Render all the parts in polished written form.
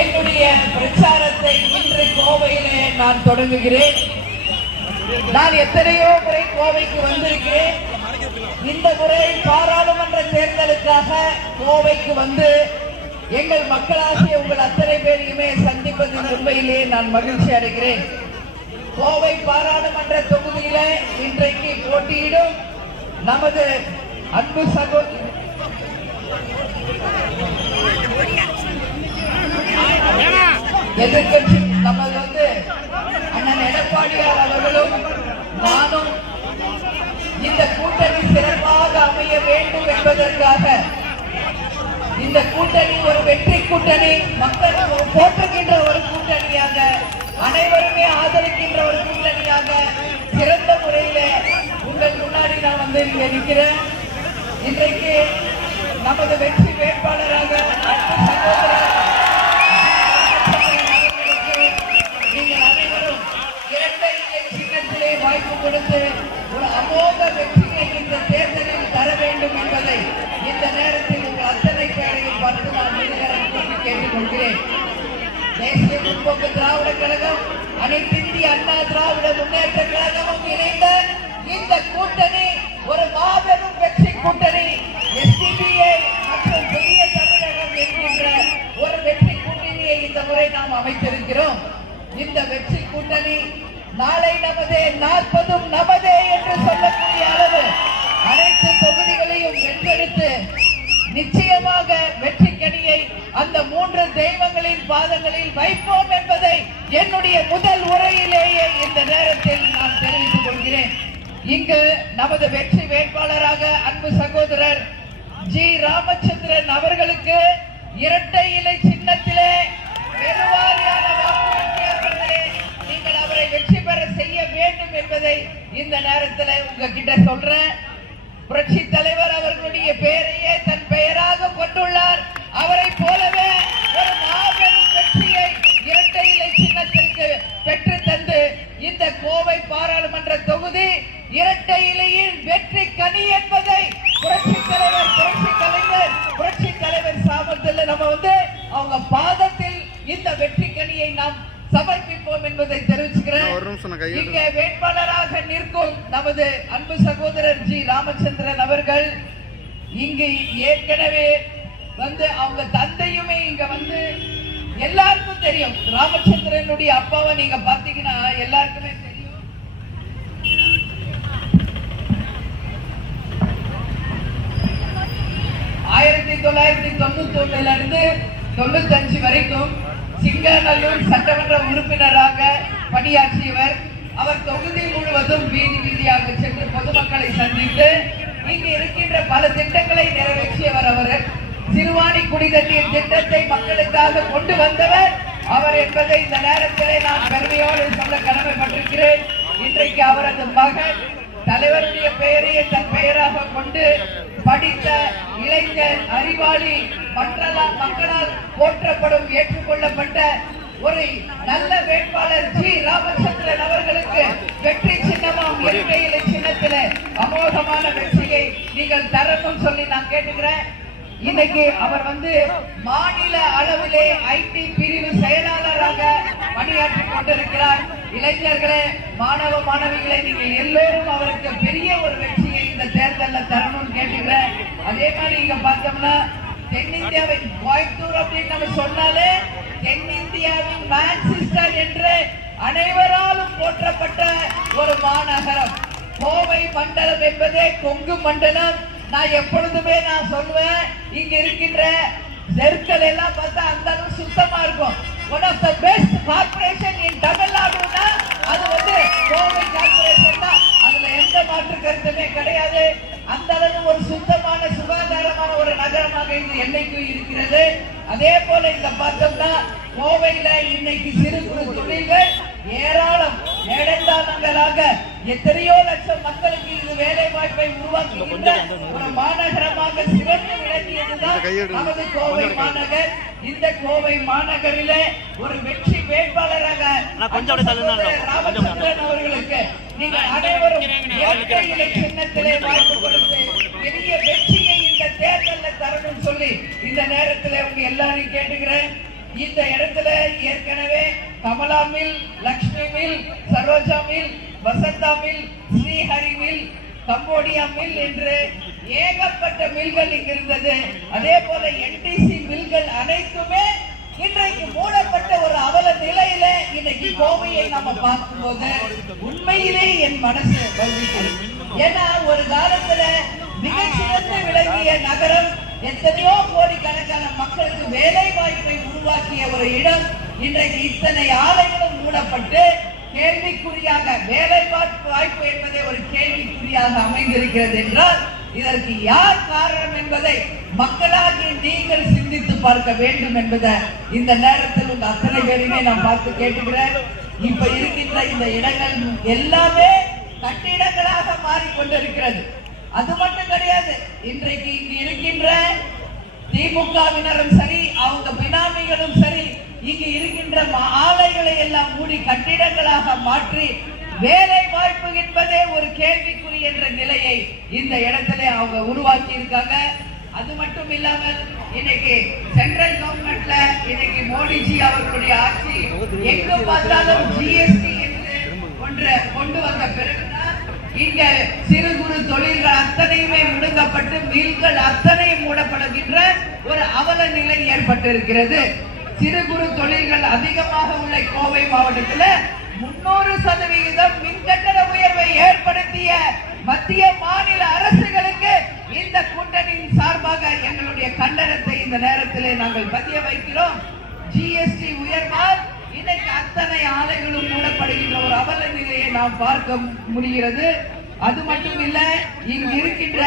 என்னுடைய பிரச்சாரத்தை இன்று கோவையிலே நான் தொடங்குகிறேன். நான் எத்தனையோ முறை கோவைக்கு வந்திருக்கிறேன். இந்த முறை பாராளுமன்ற தேர்தலுக்காக கோவைக்கு வந்து எங்கள் மக்களாகிய உங்கள் அத்தனை பேரையுமே சந்திப்பதின் உண்மையிலே நான் மகிழ்ச்சி அடைகிறேன். கோவை பாராளுமன்ற தொகுதியில இன்றைக்கு போட்டியிடும் நமது அன்பு சகோதரி எதிர்கட்சி நமது அண்ணன் எடப்பாடியார் அவர்களும் நானும் இந்த கூட்டணி சிறப்பாக அமைய வேண்டும் என்பதற்காக இந்த கூட்டணி ஒரு வெற்றி கூட்டணி, மக்கள் போற்றுகின்ற ஒரு கூட்டணியாக, அனைவருமே ஆதரிக்கின்ற ஒரு கூட்டணியாக சிறந்த முறையில உங்கள் முன்னாடி நான் இங்க இருக்கிறேன். இன்றைக்கு நமது வெற்றி வேட்பாளராக நீங்கள் அனைவரும் இரட்டை இலை சின்னத்திலே வாய்ப்பு கொடுத்து ஒரு அமோக வெற்றியை இந்த தேர்தலில் தர வேண்டும் என்பதை இந்த நேரத்தில் உங்கள் அத்தனை பேரையும் பார்த்து நான் கூட்டி கேட்டுக்கொள்கிறேன். தேசிய முற்போக்கு திராவிட கழகம், அனைத்து இந்திய அண்ணா திராவிட முன்னேற்ற கழகமும் இணைந்த இந்த கூட்டணி ஒரு மாபெரும் வெற்றி கூட்டணி. எஸ்டிபிஐ மற்றும் புதிய தமிழகம் என்கின்ற ஒரு வெற்றி கூட்டணியை இந்த முறை நாம் அமைத்திருக்கிறோம். இந்த வெற்றி கூட்டணி நாளை நமதே 40 நமதே என்று சொல்லக்கூடிய அளவு அனைத்து தொகுதிகளையும் வென்றெடுத்து நிச்சயமாக வெற்றி கனியை அந்த 3 தெய்வங்களின் பாதங்களில் வைப்போம் என்பதை என்னுடைய முதல் உரையிலேயே இந்த நேரத்தில் நான் தெரிவித்துக் கொள்கிறேன். இங்கு நமது வெற்றி வேட்பாளராக அன்பு சகோதரர் ஜி ராமச்சந்திரன் அவர்களுக்கு இரட்டை இலை சின்னத்திலே பெருவாரியான வாக்குறுதிகளே நீங்கள் அவரை வெற்றி பெற செய்ய வேண்டும் என்பதை இந்த நேரத்தில் உங்ககிட்ட சொல்றேன். புரட்சி தலைவர் அவர்களுடைய பெயரையே தன் பெயராக கொண்டுள்ளார். அவரை போலவே ஒரு மாபெரும் வெற்றியை இரட்டை இலை சின்னத்திற்கு பெற்று தந்து இந்த கோவை பாராளுமன்ற தொகுதி இரட்டை இலையின் வெற்றி கனி என்பதை புரட்சி தலைவர் புரட்சி தலைவர் சாமத்தில் நம்ம அவங்க பாதத்தில் இந்த வெற்றி கனியை நாம் சமர்ப்பிப்போம் என்பதை தெரிவிச்சுக்கிறேன். இங்கே வேட்பாளராக நிற்கும் நமது அன்பு சகோதரர் ஜி ராமச்சந்திரன் அவர்கள் இங்கு ஏற்கனவே அவங்க தந்தையுமே இங்க எல்லாருக்கும் தெரியும். ராமச்சந்திரனுடைய அப்பாவை நீங்க பாத்தீங்கன்னா எல்லாருக்குமே தெரியும். 1991 இருந்து 95 வரைக்கும் சிங்காநல்லூர் சட்டமன்ற உறுப்பினராக பணியாற்றியவர். அவர் தொகுதி முழுவதும் வீதி வீதியாக சென்று பொதுமக்களை சந்தித்து இங்கு இருக்கின்ற பல திட்டங்களை நிறைவேற்றியவர். அவர் சிறுவாணி குடிநீர் திட்டத்தை மக்களுக்காக கொண்டு வந்தவர் அவர் என்பதை இந்த நேரத்திலே நான் பெருமையோடு சொல்ல கடமைப்பட்டிருக்கிறேன். இன்றைக்கு அவரது மகன் தலைவருடைய பெயரையே தன் பெயராக கொண்டு படித்த இளைஞர், அறிவாளி, மக்களால் போற்றப்படும் ஏற்றுக்கொள்ளப்பட்ட ஒரு நல்ல வேட்பாளர் ஜி ராமச்சந்திரன் அவர்களுக்கு வெற்றி சின்னமும் இரட்டை இலை சின்னத்திலே அமோகமான வெற்றியை நீங்கள் தரணும் சொல்லி நான் கேட்டுக்கிறேன். இன்னைக்கு அவர் மாநில அளவிலே ஐடி பிரிவு செயலாளராக பணியாற்றி கொண்டிருக்கிறார். இளைஞர்களே, மாணவ மாணவிகளை நீங்கள் எல்லோரும் அவருக்கு பெரிய ஒரு வெற்றியை இந்த தேர்தலில் தரணும்னு கேட்டுக்கிறேன். அதே மாதிரி இங்க பார்த்தோம்னா தென்னிந்தியாவின் கோயம்புத்தூர் அப்படின்னு நம்ம சொன்னாலே தென்னிந்தியாவின் மான்செஸ்டர் என்று அனைவராலும் போற்றப்பட்ட ஒரு மாநகரம் கோவை மண்டலம் என்பதே கொங்கு மண்டலம். நான் எப்பொழுதுமே நான் சொல்லுவேன், இங்க இருக்கின்ற நெருக்கல் எல்லாம் பார்த்தா அந்த அளவு சுத்தமா இருக்கும். One of the best corporation in தமிழ்நாடுனா அது கோவை கார்பரேஷன் தான். அதுல எந்த மாற்று கருத்துமே கிடையாது. அந்த அளவு ஒரு சுத்தமான சுகாதாரமான ஒரு நகரமாக இது என்னைக்கும் இருக்கிறது. அதே போல இங்க பார்த்தோம்னா கோவையில இன்னைக்கு சிறு குறு தொழில்கள் ஏராளம் ஏழந்தாளங்களாக எத்தனையோ லட்சம் மக்களுக்கு இது வேலை வாய்ப்பை உருவாக்குகின்ற ஒரு மாநகரமாக சிறந்து விளங்கியதுதான் நமது கோவை மாநகர். இந்த கோவை மாநகரிலே ஒரு வெற்றி வேட்பாளராக ராமச்சந்திரன் அவர்களுக்கு நீங்கள் அனைவரும் இரட்டை இலை சின்னத்திலே வாய்ப்பு கொடுத்து பெரிய வெற்றியை இந்த தேர்தலில் தரணும் சொல்லி இந்த நேரத்தில் உங்க எல்லாரையும் கேட்டுக்கிறேன். இந்த இடத்துல ஏற்கனவே Kamala mill, Lakshmi mill, Saroja mill, Vasantha mill, Srihari mill, Cambodia mill என்று ஏகப்பட்ட மில்கள் இங்க இருந்தது. அதே போல என்டிசி மில்கள் அனைத்துமே இன்றைக்கு மூடப்பட்ட ஒரு அவல நிலையில இன்னைக்கு கோவையை நம்ம பார்க்கும்போது உண்மையிலே என் மனசு வலிக்கிறது. ஏன்னா ஒரு காலத்துல மிகச்சிறந்த விளங்கிய நகரம், எத்தனையோ கோடிக்கணக்கான மக்களுக்கு வேலை வாய்ப்பை உருவாக்கிய ஒரு இடம் இன்றைக்கு இத்தனை ஆலைகளும் மூடப்பட்டு கேள்விக்குறியாக, வேலை வாய்ப்பு என்பதை ஒரு கேள்விக்குறியாக அமைந்திருக்கிறது என்றால் இதற்கு யார் காரணம் என்பதை மக்களாகிய நீங்கள் சிந்தித்து பார்க்க வேண்டும் என்பதை இந்த நேரத்தில் உங்க அத்தனை பேருமே நான் பார்த்து கேட்டுக்கிறேன். இப்ப இருக்கின்ற இந்த இடங்கள் எல்லாமே கட்டிடங்களாக மாறிக்கொண்டிருக்கிறது. அது மட்டும் கிடையாது, இன்றைக்கு இங்கு இருக்கின்ற திமுகவினரும் சரி, அவங்க பினாமிகளும் சரி, இங்கு இருக்கின்ற ஆலைகளை எல்லாம் மூடி கட்டிடங்களாக மாற்றி வேலை வாய்ப்பு என்பதே ஒரு கேள்விக்குறி என்ற நிலையை இந்த இடத்துல அவங்க உருவாக்கி இருக்காங்க. அது மட்டும் இல்லாமல் இன்னைக்கு சென்ட்ரல் கவர்மெண்ட்ல இன்னைக்கு மோடிஜி அவர்களுடைய ஆட்சி எங்கு பார்த்தாலும் ஜிஎஸ்டி என்று ஒன்றை கொண்டு வந்த பிறகுதான் இங்க சிறு குறு தொழில்கள் அத்தனையுமே முடங்கப்பட்டு மில்கள் அத்தனையும் மூடப்படுகின்ற ஒரு அவல நிலை ஏற்பட்டிருக்கிறது. சிறு குறு தொழில்கள் அதிகமாக உள்ள கோவை மாவட்டத்தில் 300% மின் கட்டண உயர்வை ஏற்படுத்திய மத்திய மாநில அரசுகளுக்கு இந்த கூட்டணியின் சார்பாக எங்களுடைய கண்டனத்தை இந்த நேரத்திலே நாங்கள் பதிய வைக்கிறோம். ஜிஎஸ்டி உயர்வால் இன்னைக்கு அத்தனை ஆலைகளும் மூடப்படுகின்ற ஒரு அவல நிலையை நாம் பார்க்க முடிகிறது. அது மட்டும் இல்ல, இங்கு இருக்கின்ற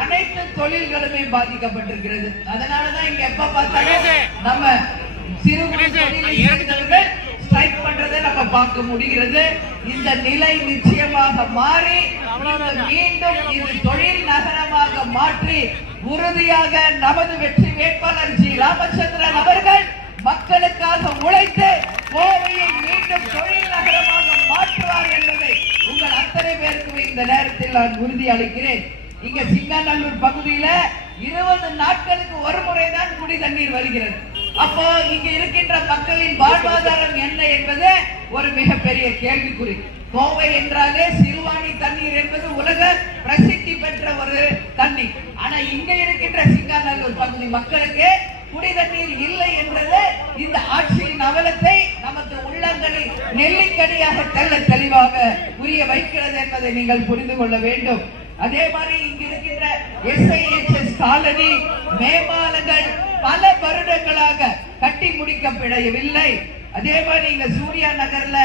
அனைத்து தொழில்களுமே பாதிக்கப்பட்டிருக்கிறது. அதனாலதான் இங்க எப்ப பார்த்தாலும் நம்ம சிறு குறு தொழிலை சேர்ந்தவர்கள் ஸ்ட்ரைக் பண்றதை நம்ம பார்க்க முடிகிறது. இந்த நிலை நிச்சயமாக மாறி மீண்டும் இது தொழில் நகரமாக மாற்றி உறுதியாக நமது வெற்றி வேட்பாளர் ஜி ராமச்சந்திரன் அவர்கள் மக்களுக்காக உழைத்து கோவையை மீண்டும் தொழில் நகரமாக மாற்றுவார் என்பதை உங்கள் அத்தனை பேருக்கும் இந்த நேரத்தில் நான் உறுதி அளிக்கிறேன். இங்க சிங்காநல்லூர் பகுதியில 20 நாட்களுக்கு ஒரு முறைதான் குடி தண்ணீர் வருகிறது. அப்போ இங்க இருக்கின்ற மக்களின் வாழ்வாதாரம் என்ன என்பது ஒரு மிகப்பெரிய கேள்விக்குறி. கோவை என்றாலே சிறுவாணி தண்ணீர் என்பது உலக பிரசித்தி பெற்ற ஒரு தண்ணீர். ஆனா இங்க இருக்கின்ற சிங்காநல்லூர் பகுதி மக்களுக்கு குடி தண்ணீர் இல்லை என்றது இந்த ஆட்சியின் அவலத்தை நமக்கு உள்ளங்களில் நெல்லிக்கடியாக தெல்ல தெளிவாக புரிய வைக்கிறது என்பதை நீங்கள் புரிந்து கொள்ள வேண்டும். அதே மாதிரி இங்க இருக்கின்ற எஸ்ஐஎச்எஸ் காலனி மேம்பாலங்கள் பல வருடங்களாக கட்டி முடிக்கப்படவில்லை. அதே மாதிரி இங்க சூர்யா நகர்ல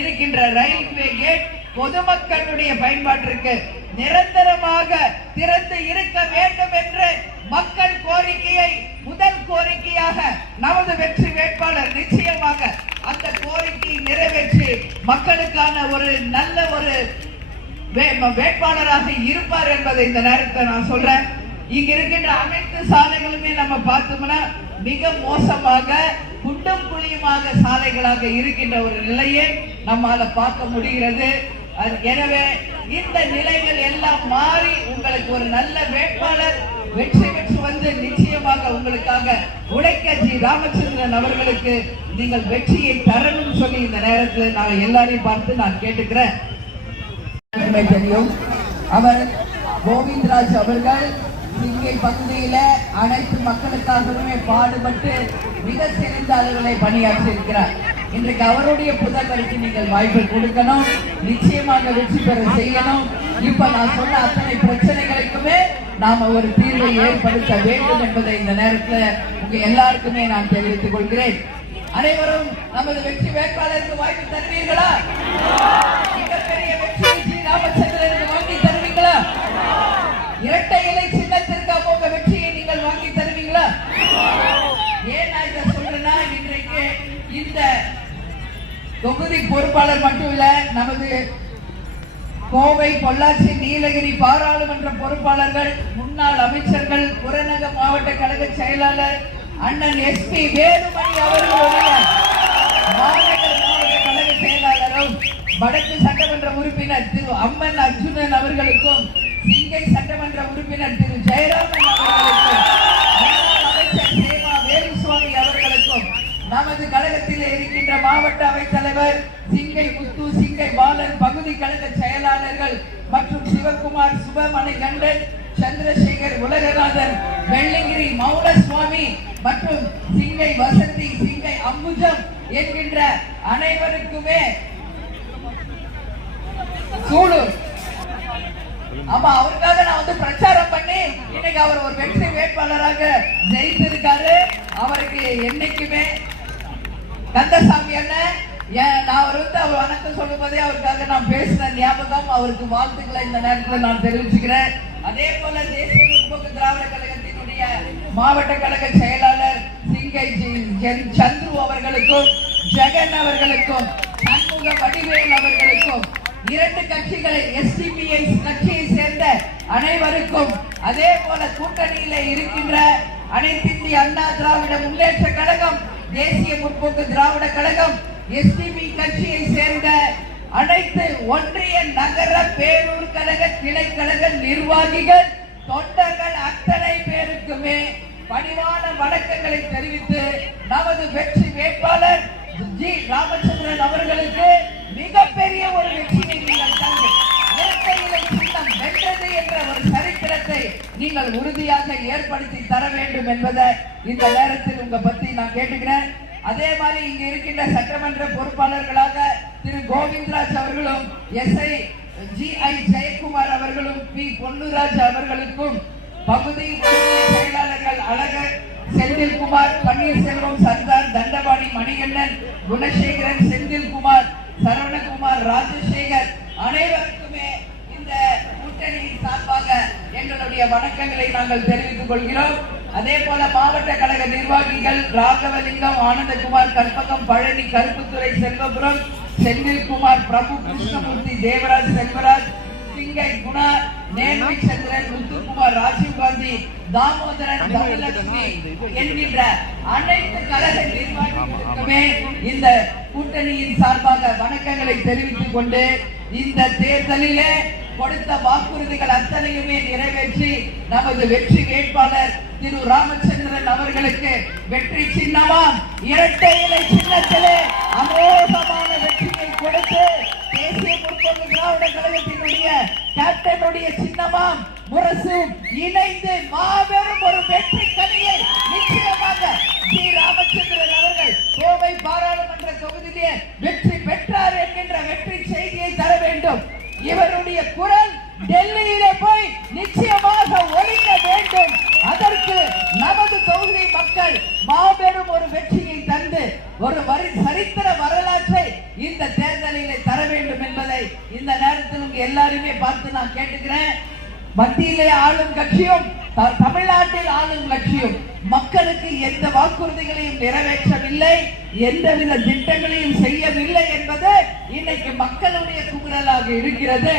இருக்கின்ற ரயில்வே கேட் பொதுமக்களுடைய பயன்பாட்டிற்கு நிரந்தரமாக திறந்து இருக்க வேண்டும் என்று மக்கள் கோரிக்கையை முதல் கோரிக்கையாக நமது வெற்றி வேட்பாளர் நிச்சயமாக அந்த கோரிக்கையை நிறைவேற்றி மக்களுக்கான ஒரு நல்ல ஒரு வேட்பாளராக இருப்பார் என்பதை இந்த நேரத்தில் நான் சொல்றேன். இங்க இருக்கின்ற அனைத்து சாலைகளுமே நம்ம பார்த்தோம்னா மிக மோசமாக குண்டும் குழியுமாக சாலைகளாக இருக்கின்ற ஒரு நிலையை நம்மால பார்க்க முடிகிறது. எனவே இந்த நிலைகள் எல்லாம் மாறி உங்களுக்கு ஒரு நல்ல வேட்பாளர் வெற்றி பெற்று வந்து நிச்சயமாக உங்களுக்காக உழைக்க ஜி ராமச்சந்திரன் அவர்களுக்கு நீங்கள் வெற்றியை தரணும் சொல்லி இந்த நேரத்தில் நான் எல்லாரையும் பார்த்து நான் கேட்டுக்கிறேன். தெரியும், அவர் கோவிந்தராஜ் அவர்கள் சிங்கை பகுதியில அனைத்து மக்களுக்காகவே பாடுபட்டு மிக சிறந்த அளவிலே பணியாற்றி இருக்கிறார். இன்றைக்கு அவருடைய புதல்வருக்கு நீங்கள் வாய்ப்பை கொடுக்கணும், நிச்சயமாக வெற்றி பெற செய்யணும். இப்ப நான் சொன்ன அத்தனை பிரச்சனைகளுக்குமே நாம ஒரு தீர்வை ஏற்படுத்த வேண்டும் என்பதை இந்த நேரத்தில் உங்க எல்லாருக்குமே நான் தெரிவித்துக் கொள்கிறேன். அனைவரும் நமது வெற்றி வேட்பாளருக்கு வாய்ப்பு தருவீர்களா? மிகப்பெரிய வெற்றி ஜி ராமச்சந்திரனுக்கு வாங்கி தருவீங்களா? இரட்டை இலை சின்னத்திற்கு அவங்க வெற்றியை நீங்கள் வாங்கி தருவீங்களா? ஏன் நான் இதை சொல்றேன்னா, இன்றைக்கு இந்த தொகுதி பொறுப்பாளர் மட்டும் இல்ல, நமது கோவை, பொள்ளாச்சி, நீலகிரி பாராளுமன்ற பொறுப்பாளர்கள், முன்னாள் அமைச்சர்கள், புறநகர் மாவட்ட கழக செயலாளர் அண்ணன் எஸ்பி வேலுமணி அவர்களுடைய மாநகர் மாவட்ட கழக செயலாளரும், வடக்கு சட்டமன்ற உறுப்பினர் திரு அம்மன் அர்ஜுனன் அவர்களுக்கும், சிங்கை சட்டமன்ற உறுப்பினர் திரு ஜெயராமன் அவர்களுக்கும், அமைச்சர் சேமா வேலுசுவாமி அவர்களுக்கும் நமது கழகத்தில் இருக்கின்ற மாவட்ட அவைத் தலைவர் சிங்கை முத்து, சிங்கை பாலன், பகுதி கழக செயலாளர்கள் மற்றும் சிவகுமார், சுபமணி கண்டன், சந்திரசேகர், உலகநாதன், வெள்ளிங்கிரி மௌனசுவாமி மற்றும் சிங்கை வசந்தி, சிங்கை அம்புஜம் என்கின்ற அனைவருக்குமே சூலூர். ஆமா, அவருக்காக நான் பிரச்சாரம் பண்ணி இன்னைக்கு அவர் ஒரு வெற்றி வேட்பாளராக ஜெயித்திருக்காரு. அவருக்கு என்னைக்குமே கந்தசாமி அண்ணன், நான் அவர் வணக்கம் சொல்லும் போதே அவருக்காக நான் பேசின ஞாபகம், அவருக்கு வாழ்த்துக்களை இந்த நேரத்தில் நான் தெரிவிச்சுக்கிறேன். அதே போல தேசிய முற்போக்கு திராவிட கழகத்தினுடைய மாவட்ட கழக செயலாளர் சிங்கை சந்துரு அவர்களுக்கும், ஜெகன் அவர்களுக்கும், சண்முக வடிவேல் அவர்களுக்கும், இரண்டு கட்சிகளை எஸ்டிபிஐ கட்சியை சேர்ந்த அனைவருக்கும், அதே போல கூட்டணியில இருக்கின்ற அனைத்து இந்திய அண்ணா திராவிட முன்னேற்ற கழகம், தேசிய முற்போக்கு திராவிட கழகம், எஸ்டிபி கட்சியை சேர்ந்த அனைத்து ஒன்றிய நகர பேரூர் கழக கிளை கழக நிர்வாகிகள், தொண்டர்கள் அத்தனை பேருக்குமே பணிவான வணக்கங்களை தெரிவித்து நமது வெற்றி வேட்பாளர் ஜி ராமச்சந்திரன் அவர்களுக்கு மிகப்பெரிய ஒரு வெற்றியை நீங்கள் தந்து இரட்டை இலை சின்னம் வென்றது என்ற ஒரு சரித்திரத்தை நீங்கள் உறுதியாக ஏற்படுத்தி தர வேண்டும் என்பதை இந்த நேரத்தில் உங்க பத்தி நான் கேட்டுக்கிறேன். அதே மாதிரி இங்க இருக்கின்ற சட்டமன்ற பொறுப்பாளர்களாக திரு கோவிந்தராஜ் அவர்களும், எஸ்ஐ ஜி.ஐ. ஜெயக்குமார் அவர்களும், பி. பொன்னுராஜ் அவர்களுக்கும், பகுதி செயலாளர்கள் அழகர், செந்தில்குமார், பன்னீர்செல்வம், சர்தார், தண்டபாணி, மணிகண்டன், குணசேகரன், செந்தில்குமார், சரவணகுமார், ராஜசேகர் அனைவருக்குமே இந்த கூட்டணியின் சார்பாக எங்களுடைய வணக்கங்களை நாங்கள் தெரிவித்துக் கொள்கிறோம். அதே போல மாவட்ட கழக நிர்வாகிகள் ராகவலிங்கம், ஆனந்தகுமார், கற்பகம், பழனி, கருப்புத்துறை, செல்வபுரம், செந்தில்குமார், பிரபு, கிருஷ்ணமூர்த்தி, தேவராஜ், செல்வராஜ், சிங்கை குணா, நேர்மை சந்திரன், முத்துக்குமார், ராஜீவ் காந்தி, தாமோதரன், தனலட்சுமி என்கின்ற அனைத்து கழக நிர்வாகிகளுக்குமே இந்த கூட்டணியின் சார்பாக வணக்கங்களை தெரிவித்துக் கொண்டு இந்த தேர்தலிலே கொடுத்த வாக்குறுதிகள் அத்தனையுமே நிறைவேற்றி நமது வெற்றி வேட்பாளர் திரு ராமச்சந்திரன் அவர்களுக்கு வெற்றி சின்னமாம் இரட்டை இலை சின்னத்திலே அமோகமான வெற்றியை கொடுத்து தேசிய முற்போக்கு திராவிட கழகத்தினுடைய கேப்டனுடைய சின்னமாம் முரசு இணைந்து மாபெரும் ஒரு வெற்றி கனியை நிச்சயமாக ஜி ராமச்சந்திரன் அவர்கள் கோவை பாராளுமன்ற தொகுதியிலே வெற்றி பெற்றார் என்கின்ற வெற்றி செய்தியை தர வேண்டும். இவருடைய குரல் டெல்லியிலே போய் நிச்சயமாக ஒலிக்க வேண்டும். அதற்கு நமது தொகுதி மக்கள் மாபெரும் ஒரு வெற்றியை தந்து ஒரு சரித்திர வரலாற்றை இந்த தேர்தலிலே தர வேண்டும் என்பதை இந்த நேரத்தில் உங்க எல்லாருமே பார்த்து நான் கேட்டுக்கிறேன். மத்தியிலே ஆளும் கட்சியும் தமிழ்நாட்டில் ஆளும் கட்சியும் மக்களுக்கு எந்த வாக்குறுதிகளையும் நிறைவேற்றவில்லை, எந்தவித திட்டங்களையும் செய்யவில்லை என்பது இன்னைக்கு மக்களுடைய குமுறலாக இருக்கிறது.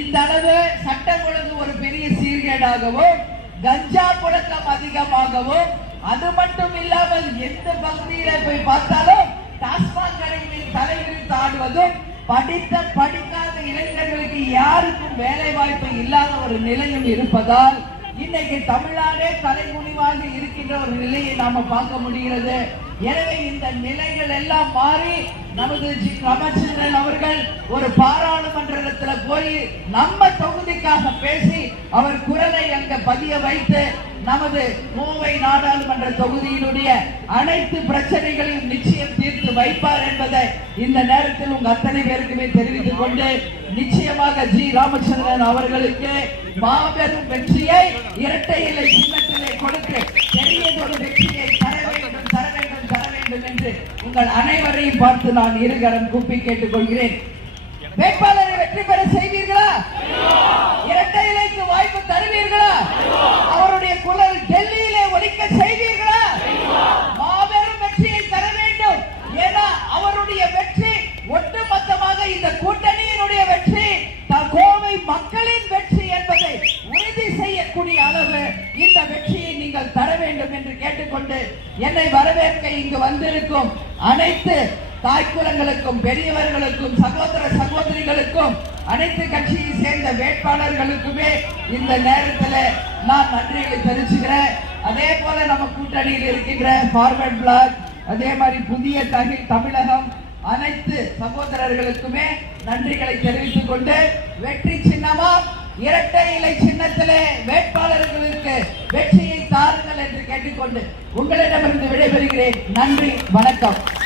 இந்த அளவு சட்டம் ஒழுங்கு ஒரு பெரிய சீர்கேடாகவும், கஞ்சா புழக்கம் அதிகமாகவும், அது மட்டும் இல்லாமல் எந்த பகுதியில போய் பார்த்தாலும் டாஸ்மாக் கடைகளில் தலைவிரித்து ஆடுவதும், படிக்காத இளைஞர்களுக்கு யாருக்கும் வேலை வாய்ப்பு இல்லாத ஒரு நிலையும் இருப்பதால் இன்னைக்கு தமிழ்நாடே தலைமுனிவாக இருக்கின்ற ஒரு நிலையை நாம பார்க்க முடிகிறது. எனவே இந்த நிலைகள் எல்லாம் மாறி நமது ராமச்சந்திரன் அவர்கள் ஒரு பாராளுமன்றத்தில் போய் நம்ம தொகுதிக்காக பேசி அவர் குரலை அங்க பதிய வைத்து நமது கோவை நாடாளுமன்ற தொகுதியினுடைய அனைத்து பிரச்சனைகளையும் நிச்சயம் தீர்த்து வைப்பார் என்பதை இந்த நேரத்தில் உங்க அத்தனை பேருக்குமே தெரிவித்துக் கொண்டு நிச்சயமாக ஜி ராமச்சந்திரன் அவர்களுக்கு மாபெரும் வெற்றியை இரட்டை இலை சின்னத்திலே கொடுத்து பெரியதொரு வெற்றியை தர வேண்டும் தர வேண்டும் தர வேண்டும் என்று உங்கள் அனைவரையும் பார்த்து நான் இருகரம் கூப்பி கேட்டுக் கொள்கிறேன். வேட்பாளரை வெற்றி பெற செய்வீர்களா? இரட்டை இலைக்கு வாய்ப்பு தருவீர்களா? அவருடைய குரல் டெல்லியிலே ஒலிக்க செய்வீர்களா? மாபெரும் வெற்றியை தர வேண்டும். ஏன்னா அவருடைய வெற்றி ஒட்டுமொத்தமாக இந்த கூட்டணியினுடைய வெற்றி, கோவை மக்களின் வெற்றி என்பதை உறுதி செய்யக்கூடிய அளவு இந்த வெற்றியை நீங்கள் தர வேண்டும் என்று கேட்டுக்கொண்டு என்னை வரவேற்க இங்கு வந்திருக்கும் அனைத்து தாய்க்குலங்களுக்கும், பெரியவர்களுக்கும், சகோதர சகோதரிகளுக்கும், அனைத்து கட்சியை சேர்ந்த வேட்பாளர்களுக்குமே இந்த நேரத்தில் நான் நன்றிகளை தெரிவிச்சுக்கிறேன். அதே போல நம்ம கூட்டணியில் இருக்கின்ற ஃபார்வர்ட் பிளாக், அதே மாதிரி புதிய தமிழகம் அனைத்து சகோதரர்களுக்குமே நன்றிகளை தெரிவித்துக் கொண்டு வெற்றி சின்னமா இரட்டை இலை சின்னத்திலே வேட்பாளர்களுக்கு வெற்றியை தாருங்கள் என்று கேட்டுக்கொண்டு உங்களிடமிருந்து விடைபெறுகிறேன். நன்றி, வணக்கம்.